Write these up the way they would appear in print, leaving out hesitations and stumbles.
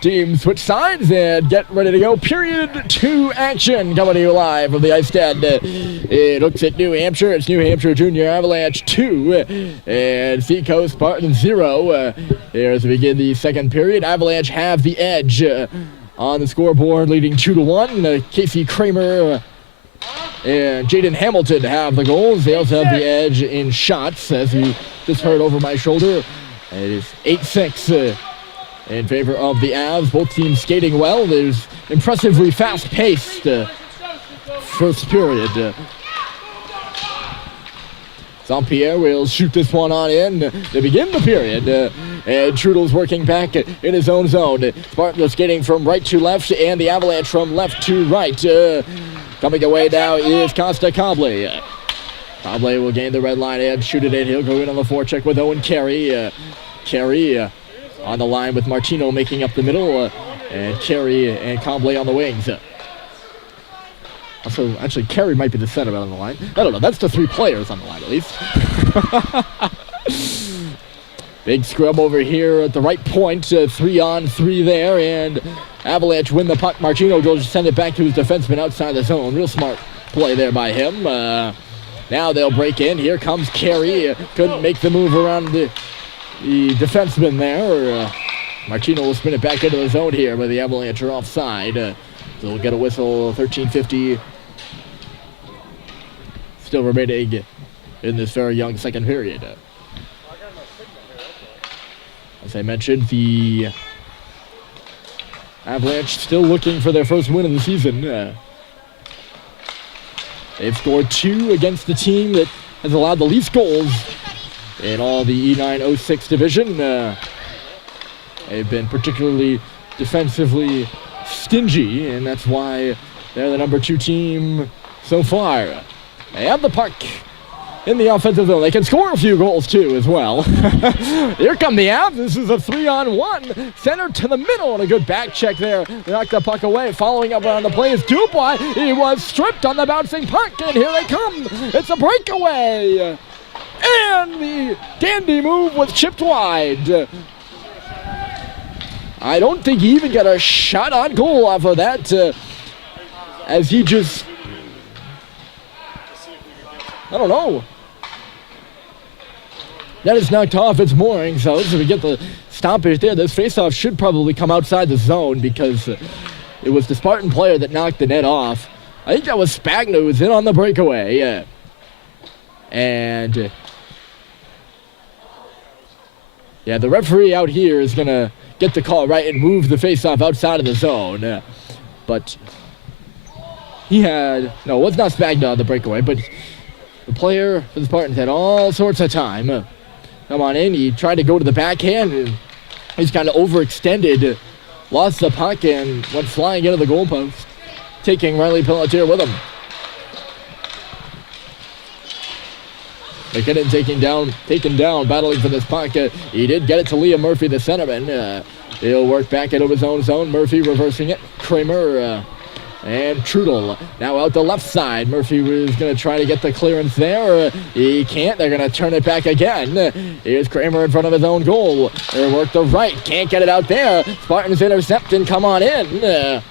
teams switch sides and get ready to go. Period 2 action coming to you live from the ice stand in Hooksett, New Hampshire. It's New Hampshire Junior Avalanche 2 and Seacoast Spartans 0. Here as we begin the second period, Avalanche have the edge on the scoreboard, leading 2-1. Casey Kramer and Jaden Hamilton have the goals. They also have the edge in shots, as you just heard over my shoulder. It is 8-6 in favor of the Avs. Both teams skating well. There's impressively fast-paced first period. Saint-Pierre will shoot this one on in to begin the period. And Trudel's working back in his own zone. Spartans skating from right to left, and the Avalanche from left to right. Coming away now is Costa Cobley. Cobley will gain the red line and shoot it in. He'll go in on the forecheck with Owen Carey. Carey on the line with Martino making up the middle. And Carey and Cobley on the wings. Also, actually, Carey might be the center on the line. I don't know. That's the 3 players on the line, at least. Big scrub over here at the right point. 3-on-3 there, and Avalanche win the puck. Martino will just send it back to his defenseman outside the zone. Real smart play there by him. Now they'll break in. Here comes Carey. Couldn't make the move around the defenseman there. Martino will spin it back into the zone here, but the Avalanche are offside. So we'll get a whistle. 13:50 still remaining in this very young second period. As I mentioned, the Avalanche still looking for their first win of the season. They've scored 2 against the team that has allowed the least goals in all the E906 division. They've been particularly defensively stingy, and that's why they're the number 2 team so far. They have the puck in the offensive zone. They can score a few goals too as well. Here come the Avs. This is a 3-on-1. Centered to the middle, and a good back check there. Knocked the puck away. Following up on the play is Dubois. He was stripped on the bouncing puck, and here they come. It's a breakaway. And the dandy move was chipped wide. I don't think he even got a shot on goal off of that, as he just, I don't know. That is knocked off its mooring, so as we get the stoppage there, this faceoff should probably come outside the zone because it was the Spartan player that knocked the net off. I think that was Spagna who was in on the breakaway. And yeah, the referee out here is going to get the call right and move the faceoff outside of the zone. But he had, no, it was not Spagna on the breakaway, but the player for the Spartans had all sorts of time. Come on in, he tried to go to the backhand, and he's kind of overextended, lost the puck, and went flying into the goalpost, taking Riley Pelletier with him. McKinnon taken down, battling for this puck. He did get it to Liam Murphy, the centerman. He'll work back into his own zone. Murphy reversing it. Kramer and Trudel now out the left side. Murphy was going to try to get the clearance there. He can't. They're going to turn it back again. Here's Kramer in front of his own goal. They work the right. Can't get it out there. Spartans intercept and come on in.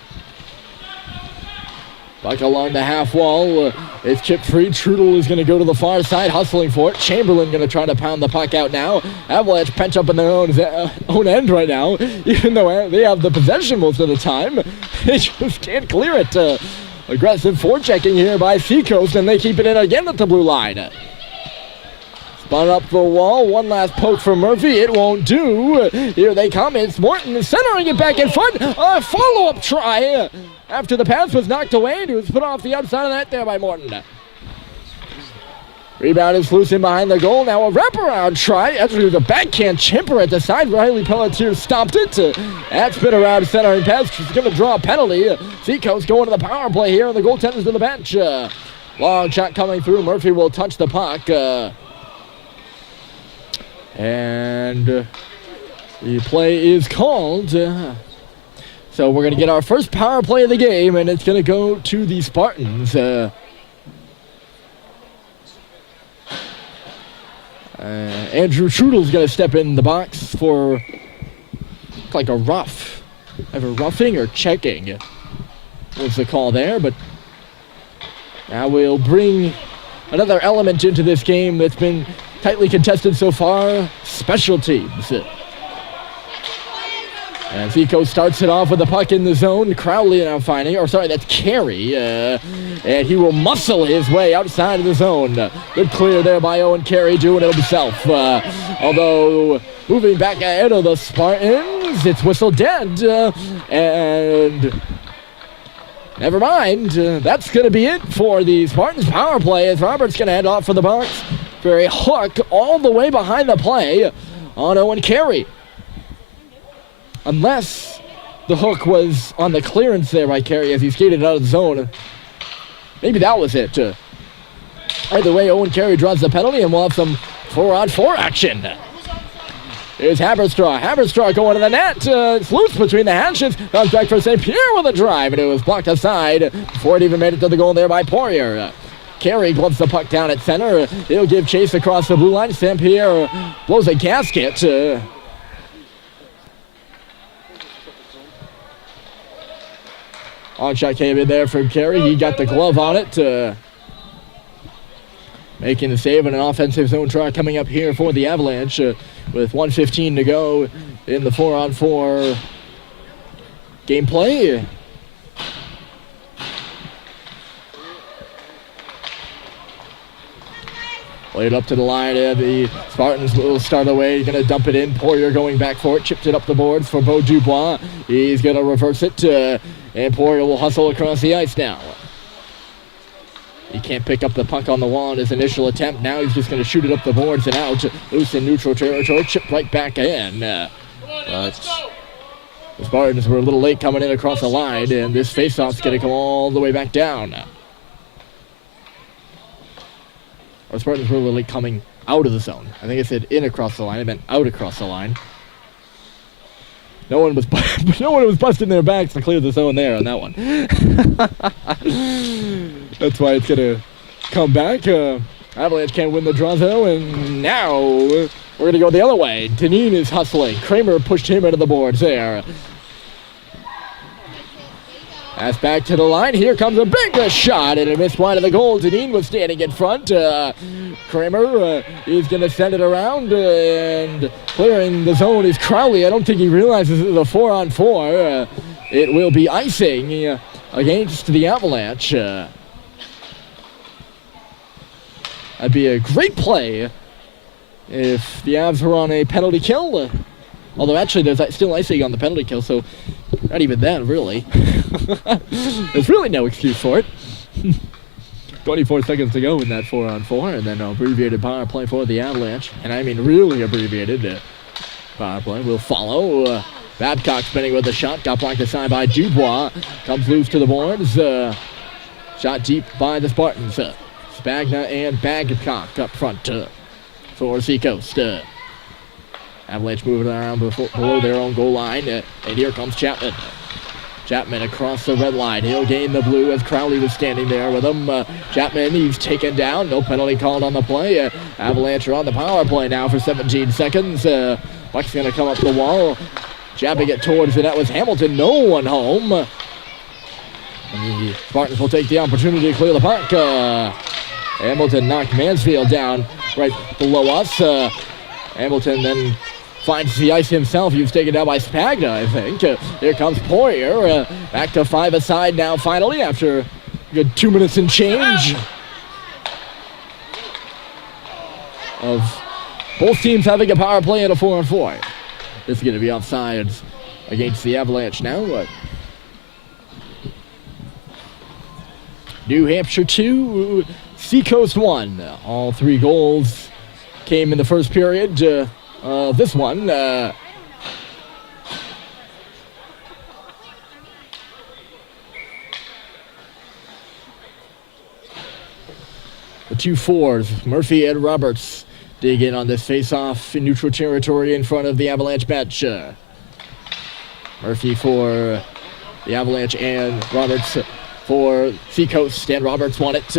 Puck along the half wall. It's chipped free. Trudel is going to go to the far side, hustling for it. Chamberlain going to try to pound the puck out now. Avalanche pinch up in their own end right now, even though they have the possession most of the time. They just can't clear it. Aggressive forechecking here by Seacoast, and they keep it in again at the blue line. Spun up the wall. One last poke from Murphy. It won't do. Here they come. It's Morton centering it back in front. A follow-up try after the pass was knocked away. It was put off the outside of that there by Morton. Rebound is loose in behind the goal. Now a wraparound try. Actually, the backhand chipper at the side. Riley Pelletier stopped it. That spin around centering pass. She's going to draw a penalty. Seacoast going to the power play here, and the goaltender's to the bench. Long shot coming through. Murphy will touch the puck. And the play is called. So we're going to get our first power play of the game, and it's going to go to the Spartans. Andrew Trudel's going to step in the box for like a rough. either roughing or checking was the call there, but now we'll bring another element into this game that's been tightly contested so far, special teams. And Seacoast starts it off with the puck in the zone. Crowley now finding, or sorry, that's Carey. And he will muscle his way outside of the zone. Good clear there by Owen Carey, doing it himself. Although moving back ahead of the Spartans, it's whistled dead. And never mind. That's going to be it for the Spartans power play as Roberts going to head off for the box for a hook all the way behind the play on Owen Carey. Unless the hook was on the clearance there by Carey as he skated out of the zone. Maybe that was it. Either way, Owen Carey draws the penalty and we'll have some 4-on-4 action. Here's Haberstraw. Haberstraw going to the net. It's loose between the hatches. Comes back for St. Pierre with a drive, and it was blocked aside before it even made it to the goal there by Poirier. Carey gloves the puck down at center. He'll give chase across the blue line. St. Pierre blows a gasket. On shot came in there from Carey. He got the glove on it. Making the save and an offensive zone try coming up here for the Avalanche with 1:15 to go in the 4-on-4 gameplay. Played up to the line, and the Spartans will start away. Going to dump it in. Poirier going back for it. Chipped it up the boards for Beau Dubois. He's going to reverse it, and Poirier will hustle across the ice now. He can't pick up the puck on the wall in his initial attempt. Now he's just going to shoot it up the boards and out. Loose in neutral territory. Chipped right back in. But the Spartans were a little late coming in across the line, and this faceoff's going to come all the way back down. Or Spartans were really coming out of the zone. I think I said in across the line. I meant out across the line. No one was busting their backs to clear the zone there on that one. That's why it's going to come back. Avalanche can't win the draw, though, and now we're going to go the other way. Deneen is hustling. Kramer pushed him into the boards there. Pass back to the line. Here comes a big shot, and it missed wide of the goal. Deneen was standing in front. Kramer is going to send it around, and clearing the zone is Crowley. I don't think he realizes it's a 4-on-4. It will be icing against the Avalanche. That'd be a great play if the Avs were on a penalty kill. Although actually there's still icing on the penalty kill, so not even that, really. There's really no excuse for it. 24 seconds to go in that 4-on-4, and then an abbreviated power play for the Avalanche. And I mean really abbreviated power play will follow. Babcock spinning with a shot, got blocked aside by Dubois. Comes loose to the boards. Shot deep by the Spartans. Spagna and Babcock up front for Seacoast. Avalanche moving around below their own goal line. And here comes Chapman. Chapman across the red line. He'll gain the blue as Crowley was standing there with him. Chapman, he's taken down. No penalty called on the play. Avalanche are on the power play now for 17 seconds. Puck's going to come up the wall. Jabbing it towards the net was Hamilton. No one home. And the Spartans will take the opportunity to clear the puck. Hamilton knocked Mansfield down right below us. Hamilton then finds the ice himself. He was taken down by Spagna, I think. Here comes Poirier. Back to 5 aside now finally after a good 2 minutes and change of both teams having a power play in a 4-on-4. This is going to be offsides against the Avalanche now. New Hampshire 2, Seacoast 1. All 3 goals came in the first period. This one, the 2 fours, Murphy and Roberts, dig in on this face-off in neutral territory in front of the Avalanche bench. Murphy for the Avalanche and Roberts for Seacoast, and Roberts won it.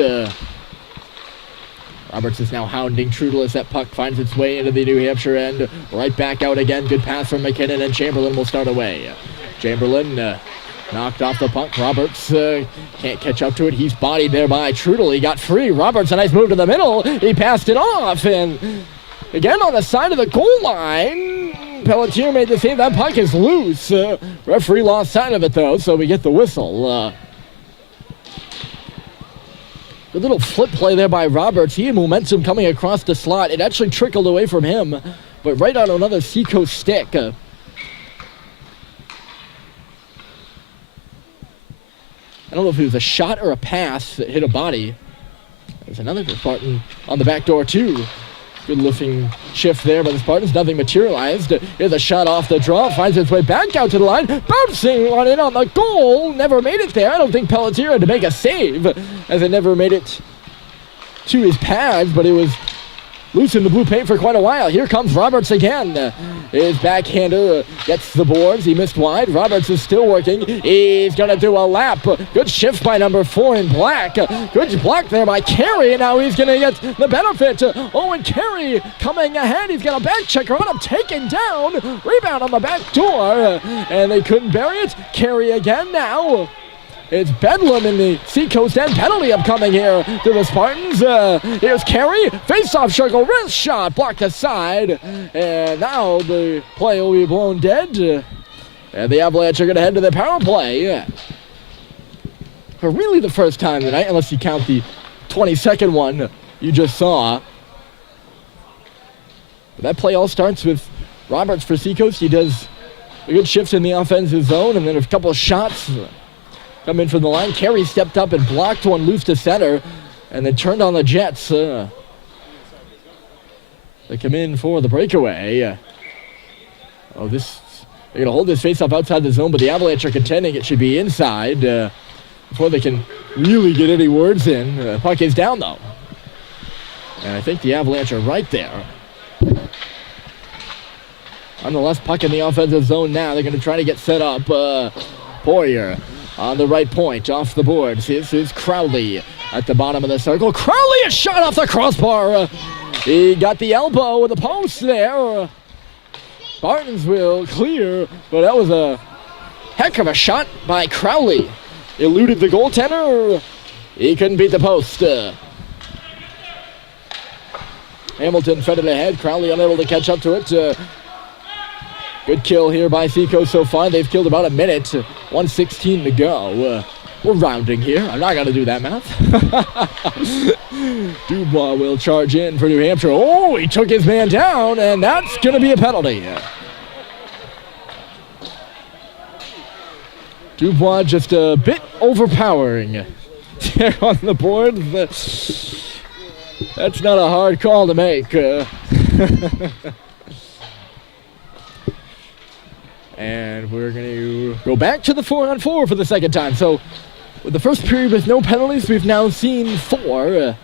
Roberts is now hounding Trudel as that puck finds its way into the New Hampshire end. Right back out again. Good pass from McKinnon, and Chamberlain will start away. Chamberlain knocked off the puck. Roberts can't catch up to it. He's bodied there by Trudel. He got free. Roberts, a nice move to the middle. He passed it off, and again on the side of the goal line, Pelletier made the save. That puck is loose. Referee lost sight of it, though, so we get the whistle. A little flip play there by Roberts. He had momentum coming across the slot. It actually trickled away from him, but right on another Seacoast stick. I don't know if it was a shot or a pass that hit a body. There's another Spartan on the back door, too. Good lifting shift there by the Spartans. Nothing materialized. Here's a shot off the draw. Finds its way back out to the line. Bouncing on it on the goal. Never made it there. I don't think Pelletier had to make a save, as it never made it to his pads, but it was loose in the blue paint for quite a while. Here comes Roberts again. His backhander gets the boards. He missed wide. Roberts is still working. He's going to do a lap. Good shift by number 4 in black. Good block there by Carey. Now he's going to get the benefit. Owen Carey coming ahead. He's got a back checker on him. Taken down. Rebound on the back door. And they couldn't bury it. Carey again now. It's bedlam in the Seacoast end. Penalty upcoming here to the Spartans. Here's Carey. Face-off circle. Wrist shot. Blocked aside. And now the play will be blown dead. And the Avalanche are going to head to the power play. For really the first time tonight, unless you count the 22nd one you just saw. But that play all starts with Roberts for Seacoast. He does a good shift in the offensive zone, and then a couple of shots come in from the line. Carey stepped up and blocked one loose to center, and then turned on the Jets. They come in for the breakaway. They're going to hold this face-off outside the zone, but the Avalanche are contending it should be inside before they can really get any words in. Puck is down, though. And I think the Avalanche are right there. Nonetheless, puck in the offensive zone now. They're going to try to get set up. Poirier on the right point, off the boards. This is Crowley at the bottom of the circle. Crowley, a shot off the crossbar. He got the elbow with the post there. Spartans will clear, but that was a heck of a shot by Crowley. Eluded the goaltender. He couldn't beat the post. Hamilton fed it ahead. Crowley unable to catch up to it. Good kill here by Seacoast so far. They've killed about a minute. 1:16 to go. We're rounding here. I'm not going to do that math. Dubois will charge in for New Hampshire. Oh, he took his man down, and that's going to be a penalty. Dubois just a bit overpowering there on the board. That's not a hard call to make. And we're going to go back to the 4-on-4 for the second time. So, with the first period with no penalties, we've now seen 4.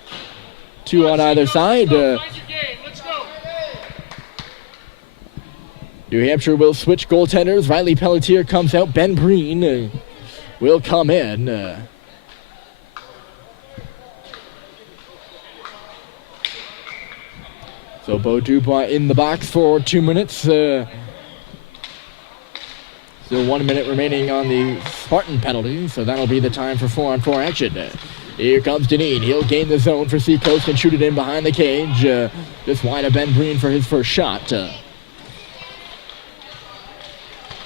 2 on either side. New Hampshire will switch goaltenders. Riley Pelletier comes out. Ben Breen will come in. So, Beau Dubois in the box for 2 minutes. Still 1 minute remaining on the Spartan penalty, so that'll be the time for 4-on-4 action. Here comes Deneen. He'll gain the zone for Seacoast and shoot it in behind the cage. Just wide of Ben Breen for his first shot.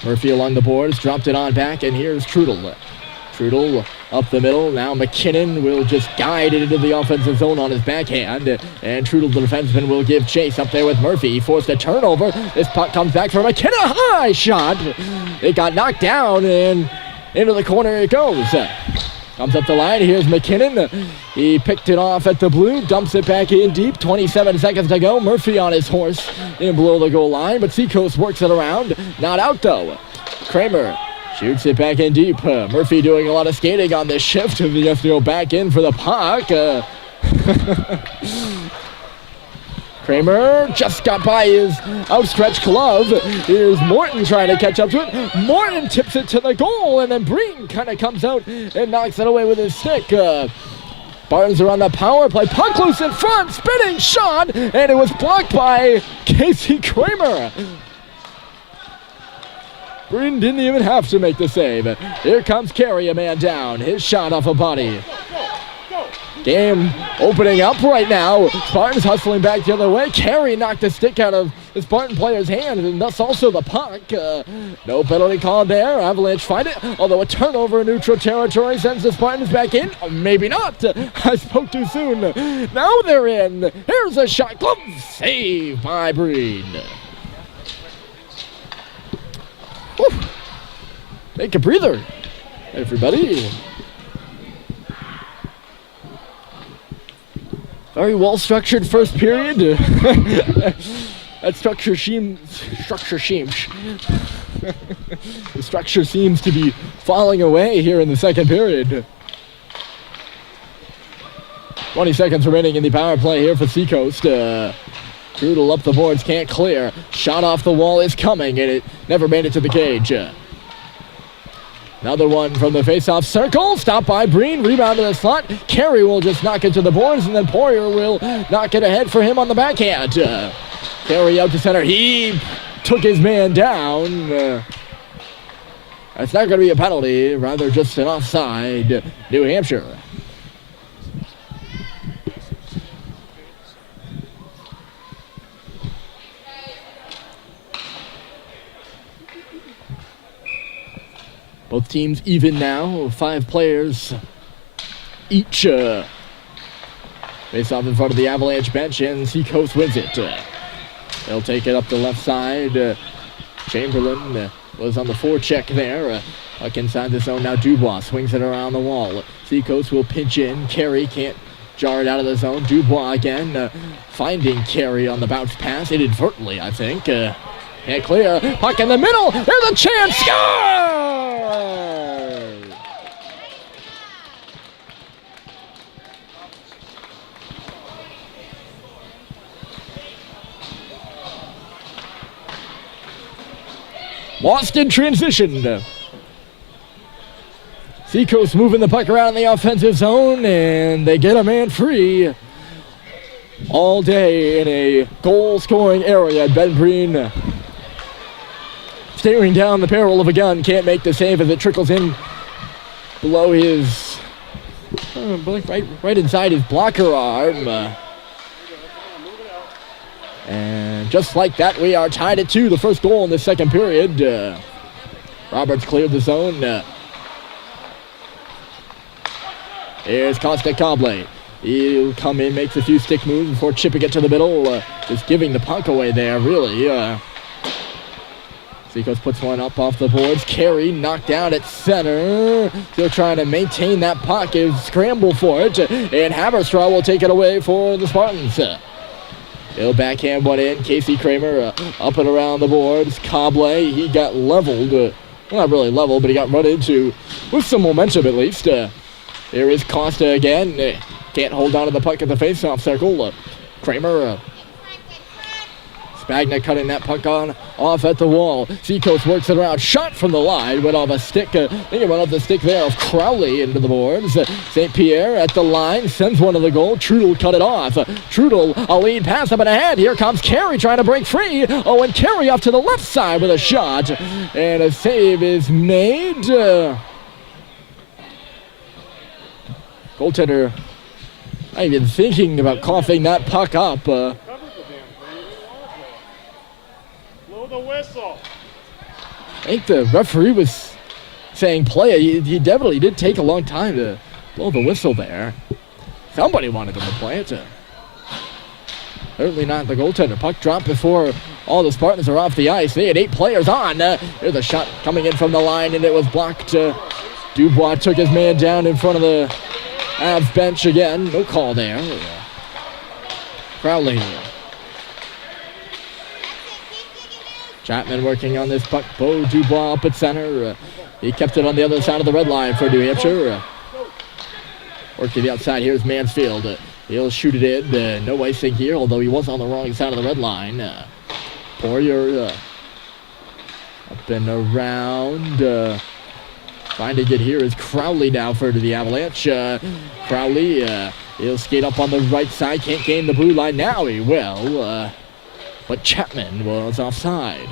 Murphy along the boards, dropped it on back, and here's Trudel. Trudel up the middle. Now McKinnon will just guide it into the offensive zone on his backhand. And Trudel, the defenseman, will give chase up there with Murphy. He forced a turnover. This puck comes back for McKinnon. High shot. It got knocked down, and into the corner it goes. Comes up the line. Here's McKinnon. He picked it off at the blue. Dumps it back in deep. 27 seconds to go. Murphy on his horse in below the goal line, but Seacoast works it around. Not out, though. Kramer shoots it back in deep. Murphy doing a lot of skating on this shift. He has to go back in for the puck. Kramer just got by his outstretched glove. Here's Morton trying to catch up to it. Morton tips it to the goal, and then Breen kind of comes out and knocks it away with his stick. Spartans are on the power play. Puck loose in front. Spinning shot, and it was blocked by Casey Kramer. Breen didn't even have to make the save. Here comes Carey, a man down. His shot off a body. Game opening up right now. Spartans hustling back the other way. Carey knocked the stick out of the Spartan player's hand, and thus also the puck. No penalty called there. Avalanche find it, although a turnover in neutral territory sends the Spartans back in. Maybe not. I spoke too soon. Now they're in. Here's a shot. Glove save by Breen. Whew. Take a breather, everybody. Very well-structured first period. That structure seems... The structure seems to be falling away here in the second period. 20 seconds remaining in the power play here for Seacoast. Trudel up the boards, can't clear. Shot off the wall is coming, and it never made it to the cage. Another one from the face-off circle. Stopped by Breen. Rebound to the slot. Carey will just knock it to the boards, and then Poirier will knock it ahead for him on the backhand. Carey out to center. He took his man down. That's not going to be a penalty. Rather just an offside. New Hampshire. Both teams even now, 5 players each. Face off in front of the Avalanche bench, and Seacoast wins it. They'll take it up the left side. Chamberlain was on the forecheck there. Puck inside the zone, now Dubois swings it around the wall. Seacoast will pinch in. Carey can't jar it out of the zone. Dubois again finding Carey on the bounce pass, inadvertently, I think. Can't clear. Puck in the middle. There's a chance. Score! Lost in transition. Seacoast moving the puck around in the offensive zone, and they get a man free. All day in a goal-scoring area. Ben Breen staring down the barrel of a gun, can't make the save as it trickles in below his, right inside his blocker arm. And just like that, we are tied at 2, the first goal in the second period. Roberts cleared the zone. Here's Costa Cobley. He'll come in, makes a few stick moves before chipping it to the middle. Just giving the puck away there, really. Seacoast puts one up off the boards. Carey knocked down at center. Still trying to maintain that puck. He'll scramble for it. And Haberstraw will take it away for the Spartans. He'll backhand one in. Casey Kramer up and around the boards. Cobley, he got leveled. Well, not really leveled, but he got run into with some momentum at least. Here is Costa again. Can't hold on to the puck at the face-off circle. Kramer. Spagna cutting that puck on off at the wall. Seacoast works it around. Shot from the line. Went off a stick. I think it went off the stick there of Crowley into the boards. St. Pierre at the line. Sends one to the goal. Trudel cut it off. Trudel, a lead pass up and ahead. Here comes Carey trying to break free. Oh, and Carey off to the left side with a shot. And a save is made. Goaltender not even thinking about coughing that puck up. The whistle. I think the referee was saying play it. He definitely did take a long time to blow the whistle there. Somebody wanted him to play it. Certainly not the goaltender. Puck dropped before all the Spartans are off the ice. They had 8 players on. Here's a shot coming in from the line, and it was blocked. Dubois took his man down in front of the Avs bench again. No call there. Crowley. Chapman working on this puck. Bo Dubois up at center. He kept it on the other side of the red line for New Hampshire. Work to the outside. Here's Mansfield. He'll shoot it in. No icing here, although he was on the wrong side of the red line. Poirier up and around. Trying to get here is Crowley now for the Avalanche. Crowley, he'll skate up on the right side. Can't gain the blue line. Now he will. But Chapman was offside.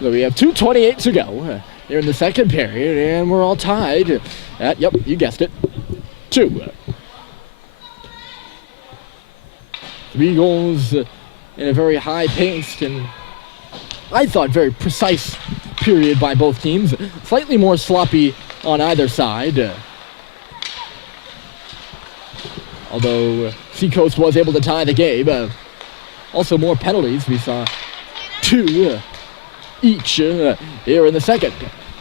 So we have 2:28 to go here in the second period, and we're all tied at, yep, you guessed it, 2. 3 goals in a very high-paced and, I thought, very precise period by both teams. Slightly more sloppy on either side. Although Seacoast was able to tie the game. Also more penalties. We saw 2 each here in the second.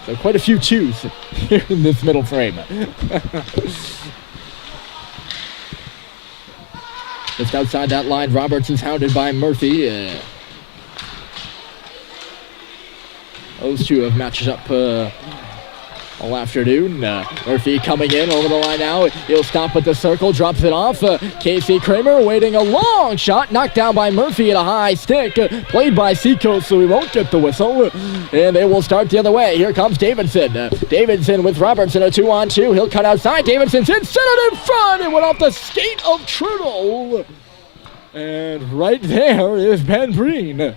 So quite a few 2s here in this middle frame. Just outside that line, Roberts is hounded by Murphy. Those two have matched up all afternoon. Murphy coming in over the line now. He'll stop at the circle, drops it off. Casey Kramer waiting a long shot, knocked down by Murphy at a high stick. Played by Seacoast, so we won't get the whistle. And they will start the other way. Here comes Davidson. Davidson with Roberts in a 2-on-2. He'll cut outside. Davidson's in, set it in front. It went off the skate of Trudel. And right there is Ben Breen.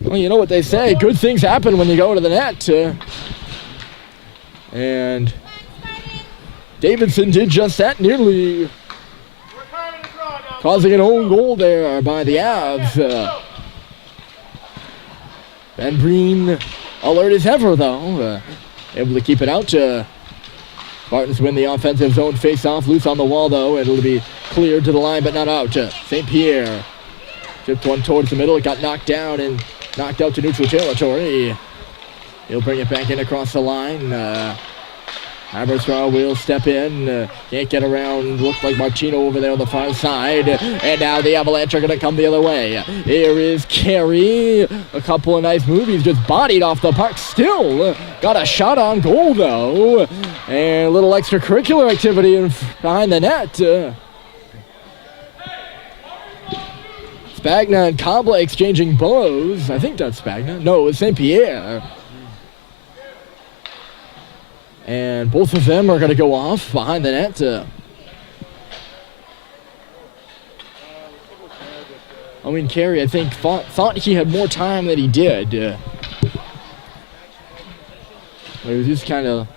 Well, you know what they say, good things happen when you go to the net. And Davidson did just that, nearly causing an own goal there by the Avs. Ben Breen, alert as ever, though. Able to keep it out. Spartans win the offensive zone face-off. Loose on the wall, though. It'll be cleared to the line, but not out. St. Pierre chipped one towards the middle. It got knocked down and knocked out to neutral territory. He'll bring it back in across the line. Haberstraw will step in. Can't get around. Looked like Martino over there on the far side. And now the Avalanche are going to come the other way. Here is Carey. A couple of nice movies. Just bodied off the puck. Still got a shot on goal, though. And a little extracurricular activity behind the net. Spagna and Kabla exchanging blows. I think that's Spagna. No, it's St. Pierre. And both of them are going to go off behind the net. Carey, I think, thought he had more time than he did. He was just kind of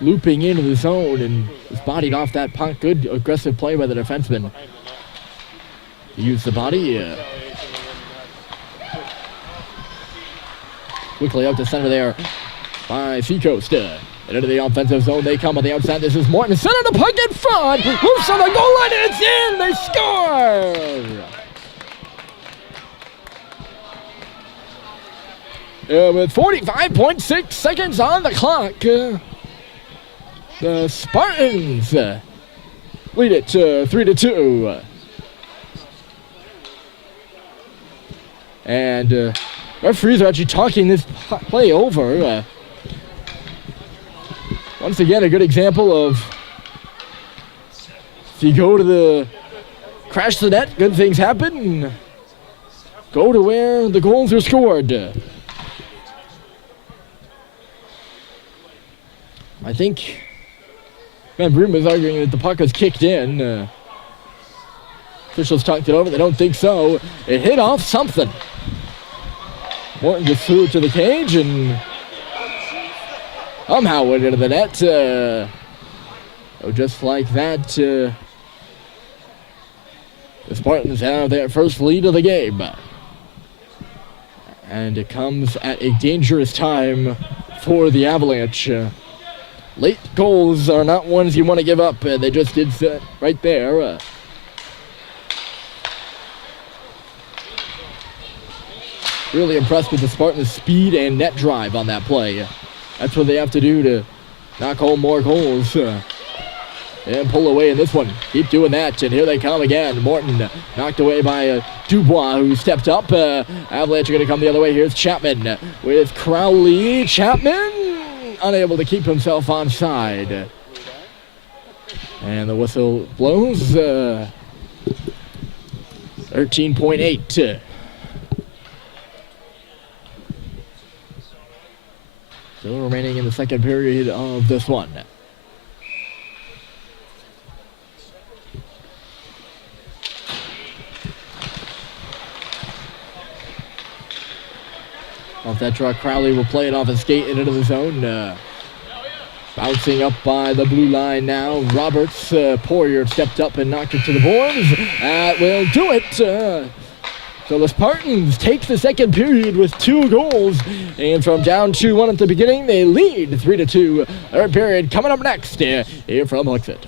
looping into the zone and was bodied off that puck. Good aggressive play by the defenseman. Use the body. Quickly out to center there by Seacoast. And into the offensive zone they come on the outside. This is Morton. Center the puck in front. Moves on the goal line and it's in. They score. With 45.6 seconds on the clock, the Spartans lead it 3-2. And referees are actually talking this play over. Once again, a good example of if you go to the crash the net, good things happen. Go to where the goals are scored. I think Ben Broom was arguing that the puck was kicked in. Officials talked it over. They don't think so. It hit off something. Morton just threw it to the cage and somehow went into the net. Just like that, the Spartans have their first lead of the game. And it comes at a dangerous time for the Avalanche. Late goals are not ones you want to give up. They just did that right there. Really impressed with the Spartans' speed and net drive on that play. That's what they have to do to knock home more goals. And pull away in this one. Keep doing that, and here they come again. Morton knocked away by Dubois, who stepped up. Avalanche are going to come the other way. Here's Chapman with Crowley. Chapman unable to keep himself onside. And the whistle blows. 13.8. Still remaining in the second period of this one. Off that draw, Crowley will play it off his skate and into the zone. Bouncing up by the blue line now. Roberts, Poirier stepped up and knocked it to the boards. That will do it. So the Spartans take the second period with 2 goals. And from down 2-1 at the beginning, they lead 3-2. Third period coming up next here from Hooksett.